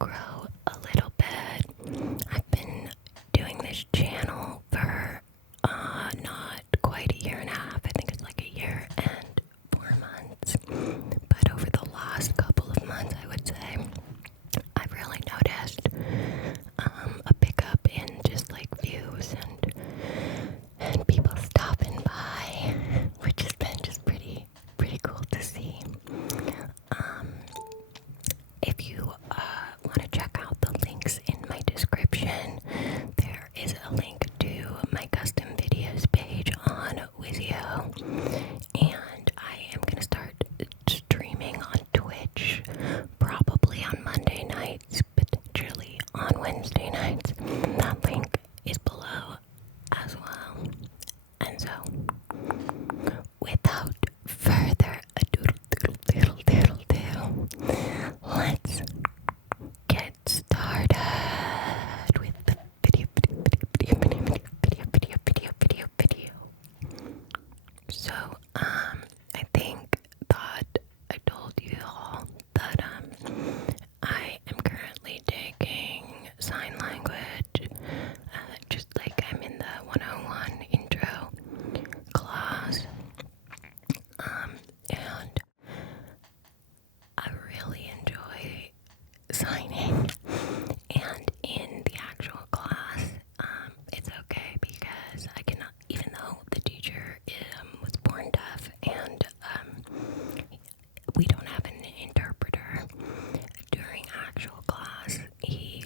grow a little bit. I've been doing this channel for not quite a year and a half. I think it's like a year and 4 months. But over the last couple of months, I would say, I've really noticed a pickup in just like views and people stopping by, which has been just pretty cool to see. If you want to check out the links in my description, there is a link to my custom videos page on Vizio, and I am going to start streaming on Twitch, probably on Monday nights, potentially on Wednesday nights. That link is below as well. And so, without further ado, let's get started with the video. So, I think that I told you all that I am currently taking sign language, just like I'm in the 101 intro class, and I really enjoy signing, and in the actual class, it's okay because I cannot, even though the teacher was born deaf and we don't have an interpreter during actual class, he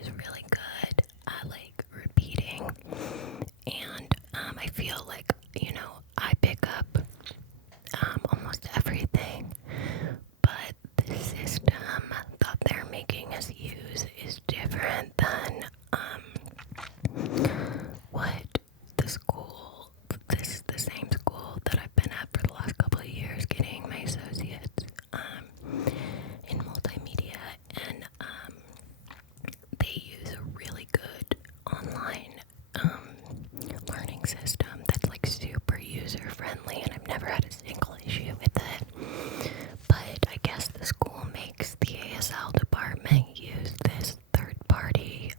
is really good at repeating, and I feel like, I pick up almost everything, but the system that they're making us use is different than what the school, the same school that I've been at for the last couple of years getting my associates in multimedia, and they use a really good online learning system that's super user friendly, and I've never had a single issue with it. But I guess the school makes the ASL department use this third-party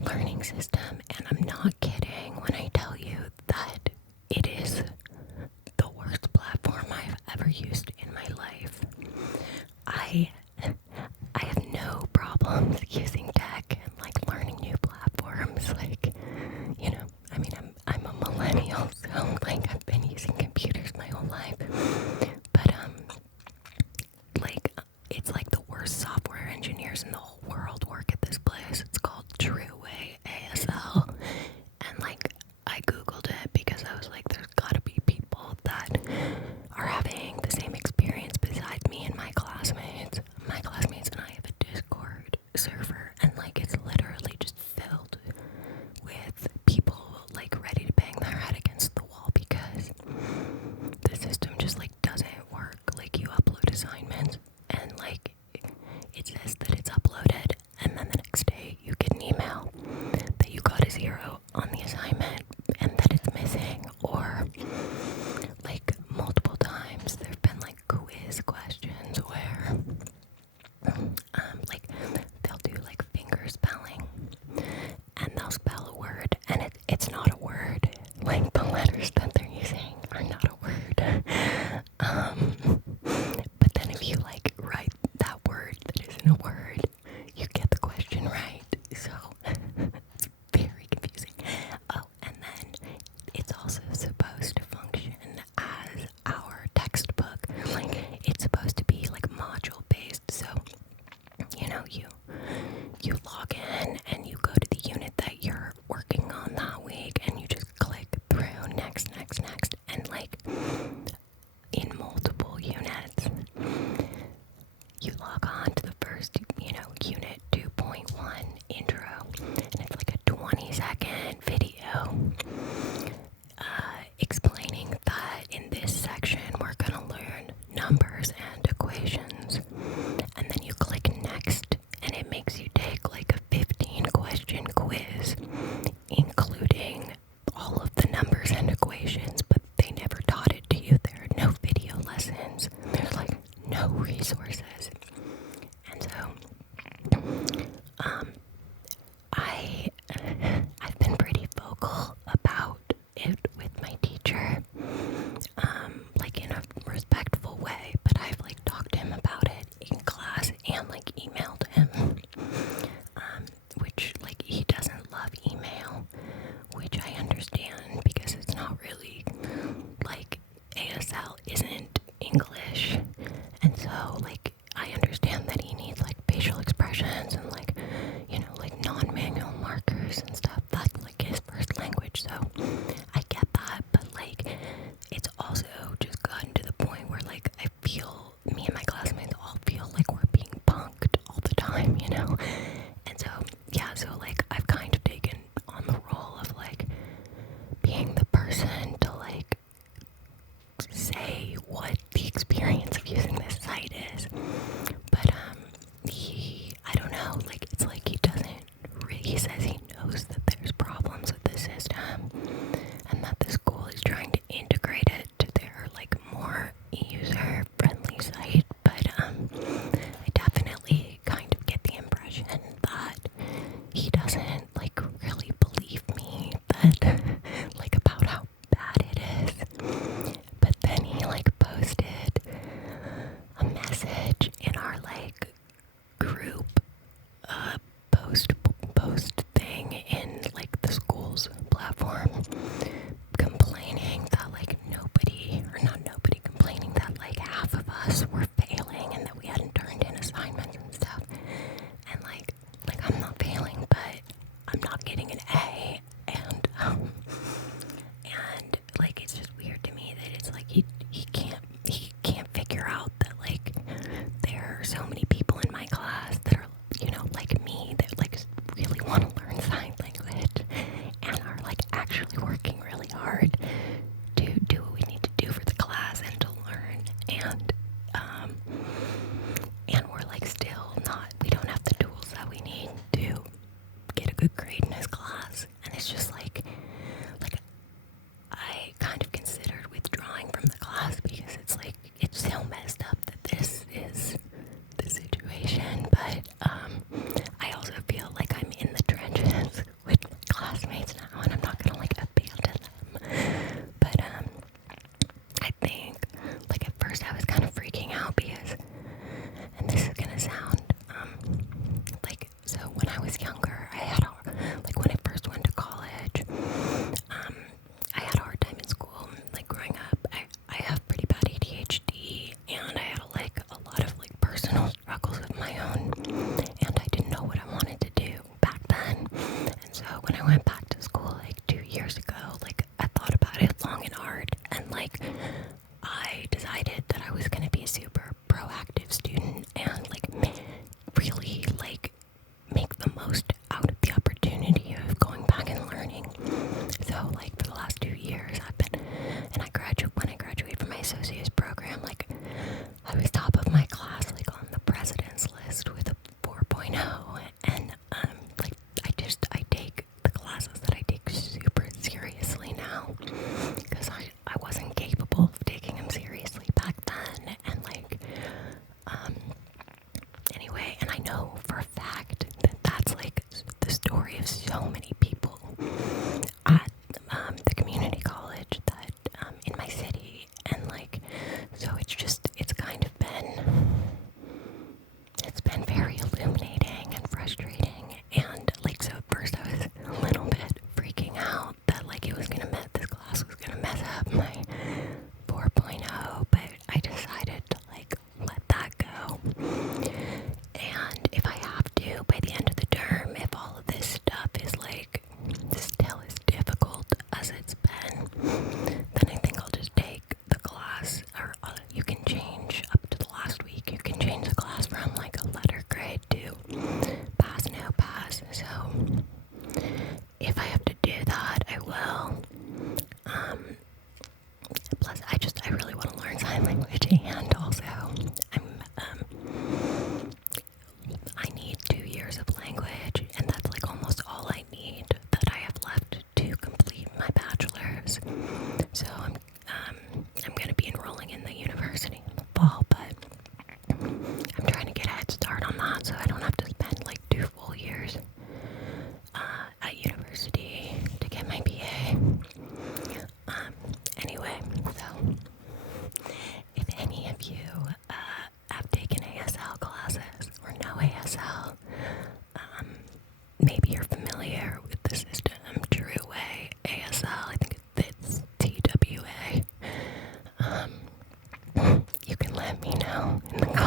learning system, and I'm not kidding when I tell you that it is the worst platform I've ever used in my life. I have no problems using tech and learning new platforms. I'm a millennial, so I've been using computers my whole life. But it's the worst software engineers in the whole world work at this place. It's called TrueWay ASL, and I googled it because I was there's gotta be people that are having the same experience besides me and my classmates. My classmates and I have a Discord server, and it's literally just filled with people ready to bang their head against the wall because the system just doesn't work. You upload assignments and it says that it's uploaded, and then the next day you get an email that you got a 0 on the assignment and that it's missing, or multiple times there've been quiz questions where they'll do finger spelling, and they'll spell a word and it's not a word. The letters that they're using are not a word. But then if you write that word that isn't a word, you get the question right. So it's very confusing. Oh, and then it's also supposed to function as our textbook. It's supposed to be module based, so you log in and you go to the unit that you're working on that week, and you just click through next, and in multiple units, you log on to the first, unit 2.1 intro, and it's a 20-second video explaining that in this section we're gonna learn numbers and equations, and then you click next, and it makes you take a 15-question quiz, including all of the numbers and equations, but they never taught it to you. There are no video lessons. There's no resources. And so English, and so like I understand that he needs like facial expressions and like, you know, like non-manual markers and stuff. That's like his first language, so I get that. But like it's also just gotten to the point where like I feel me and my classmates all feel like we're being punked all the time, you know. And so yeah, so like I've kind of taken on the role of like being the person to like say what the experience of using this site is. But I don't know, like it's like he doesn't really, he says he knows that there's problems with the system and that the school is trying to integrate it to their like more user friendly site, but I definitely kind of get the impression that he doesn't like really believe me that like about how bad it is. But then he like posted a message in our like group post thing in like the school's platform, complaining that like complaining that like half of us were failing and that we hadn't turned in assignments and stuff. And like I'm not failing, but I'm not getting an A, and like it's just weird to me that it's like he can't figure out that like there are so many people in my class that are, you know, like me, that like really want to learn sign language and are like actually working really hard to do what we need to do for the class and to learn, and we're like still not, we don't have the tools that we need to get a good grade in his class. And it's just like I kind of considered withdrawing from the class because it's like it's so messed up that this is the situation. But I also feel like I'm in the trenches with my classmates now, and I'm not gonna like abandon them. But I think like at first I was kind of freaking out because, and this is gonna sound like, so when I was younger, I had like when I first went to college, I had a hard time in school. Like growing up, I have pretty bad ADHD, and I had like a lot of like personal struggles of my own, and I didn't know what I wanted to do back then. And so when I went back to school like 2 years ago, like I thought about it long and hard, and like I decided that I was going to be a super proactive student and like really like make the most out of the opportunity of going back and learning. So like for the last 2 years I've been, and when I graduated from my associate's program, like I was top of my class, like on the president's list with a 4.0, and like I take the classes that I take super seriously now, because I wasn't capable of taking them seriously back then. And like anyway, and I know for a fact that that's like the story of so many people at the community college that in my city. And like, so it's kind of been very illuminating and frustrating. And like, so at first I was a little bit freaking out that like this class was gonna mess up my 4.0, but I decided to like let that go. And if I have to, by the end of the term, if all of this stuff is like still as difficult as it's been, then I think I'll just take the class, or you can change up to the last week. You can change the class from like a letter grade to pass, no pass. So if I have to do that, I will. Plus, I really want to learn sign language, and also I need 2 years of language, and that's like almost all I need that I have left to complete my bachelor's. So I'm going to be enrolling in the university in the fall, but I'm trying to get a head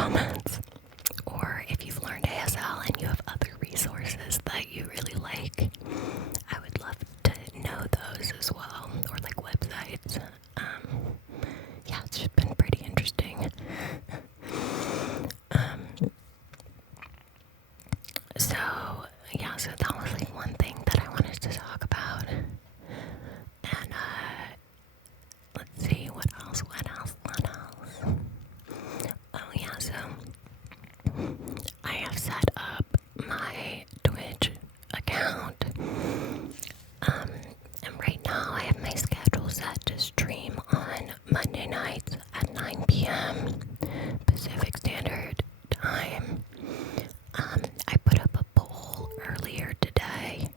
comments. Or if you've learned ASL and you have other resources that you really like, I would love to know those as well, or like websites. Yeah, it's just been pretty interesting. So that was like one thing that I wanted to talk about. And let's see, what else? Oh yeah, so I have set up my Twitch account. And right now I have my schedule set to stream on Monday nights at 9 p.m. Pacific Standard Time. I put up a poll earlier today,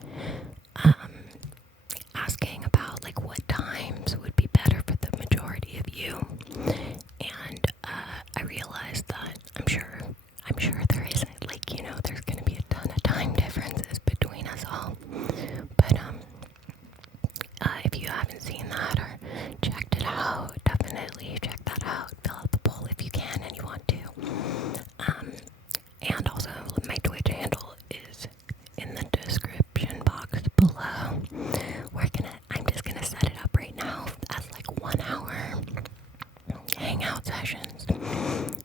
asking about like what times would be better for the majority of you, and I realized that I'm sure there isn't, like, you know, there's gonna be a ton of time differences between us all, but if you haven't seen that or checked it out, definitely check that out. Fill out the poll if you can and you want to. And also my Twitch handle is in the description box below. I'm just gonna set it up right now as like 1 hour hangout sessions.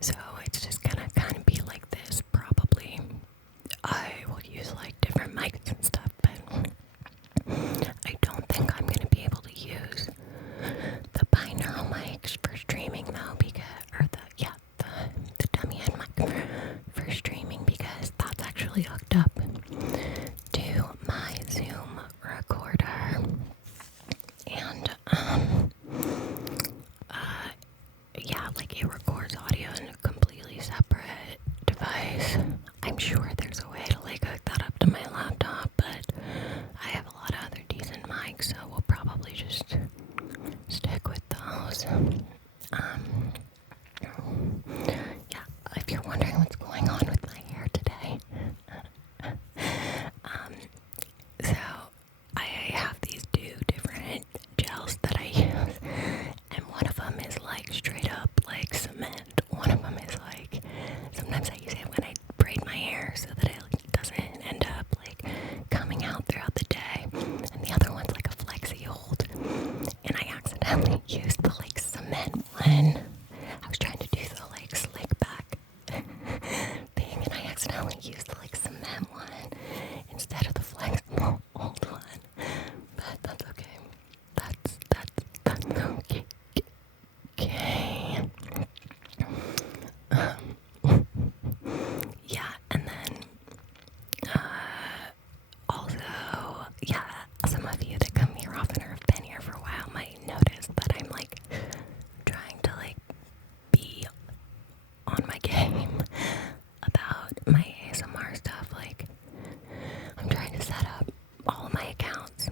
So it's just gonna kind of be like this probably. I will use like different mics and stuff, but I don't think I'm gonna be able to use the binaural mics for streaming though, because the dummy head mic for streaming, because that's actually hooked up to my Zoom recorder, and like it records audio in a completely separate device. I'm sure there's a way to like hook that up to my laptop, but I have a lot of other decent mics, so we'll probably just stick with those. If you're wondering what's going on with my hair today, so I have these 2 different gels that I use, and one of them is like straight up like cement. One of them is like, sometimes I use it when I braid my hair so that it doesn't end up like coming out throughout the day, and the other one's like a flexi hold, and I accidentally used the like cement one. I was trying to do the like slick back thing, and I accidentally used the like cement one instead of the flexible old one, but that's okay. That's okay. And then also, some of you that come here often or have been here for a while might notice that I'm like trying to like be on my game about my ASMR stuff. Like, I'm trying to set up all of my accounts.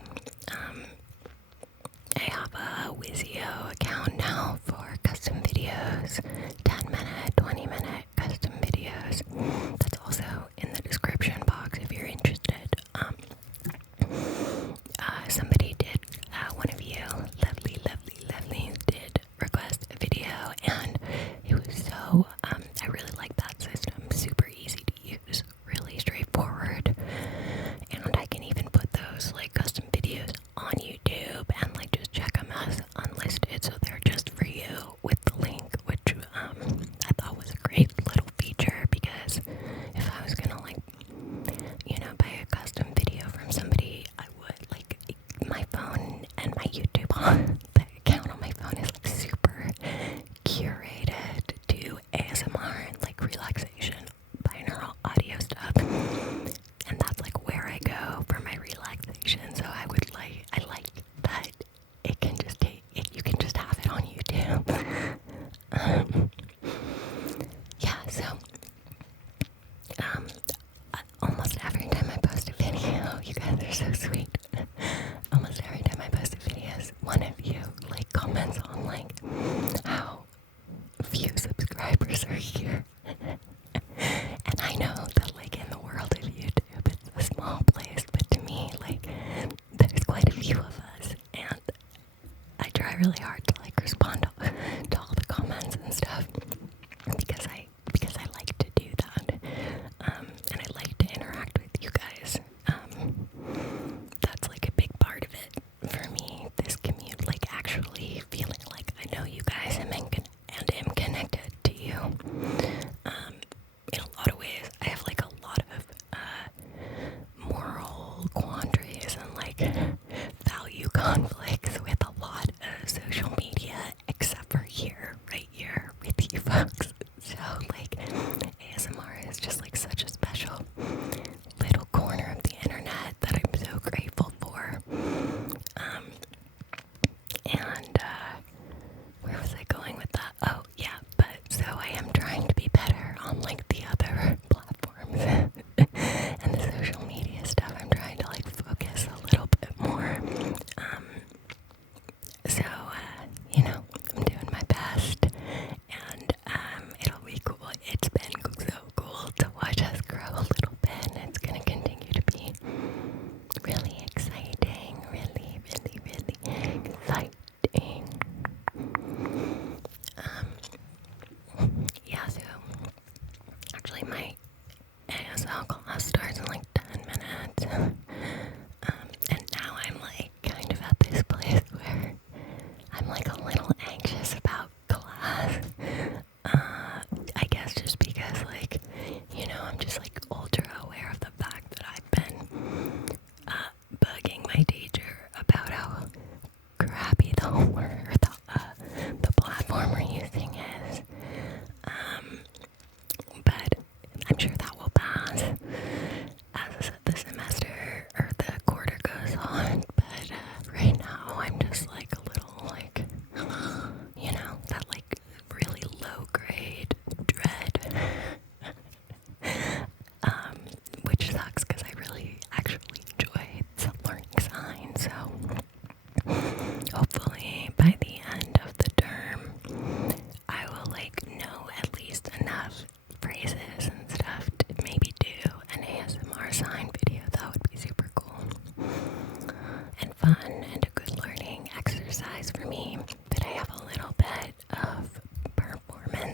I have a Wizio account now for custom videos, 10-minute, 20-minute custom videos. That's also in the description box if you're interested. Somebody did, one of you, lovely, did request a video, and it was so, I really like that system. Super easy to use, really straightforward, and I can even put those like custom videos on YouTube and like just check them as unlisted, so they're just for you with the link, which I thought was a great little feature, because if I was gonna like, you know, buy a custom video from somebody, I would like, my phone and my YouTube the account on my phone is like super curated to ASMR and like relaxation, binaural audio stuff, and that's like where I go for my relaxation. So I like that it can just take it, you can just have it on YouTube. So almost every time I post a video, you guys are so sweet. Almost every time I post a video, one of you like comments on like how few subscribers are here. And I know that like in the world of YouTube it's a small place, but to me like there's quite a few of us, and I try really hard to like respond to all the comments and stuff, because I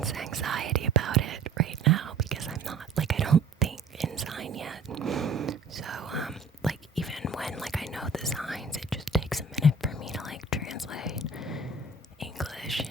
intense anxiety about it right now because I'm not, like, I don't think in sign yet. So, like, even when, like, I know the signs, it just takes a minute for me to, like, translate English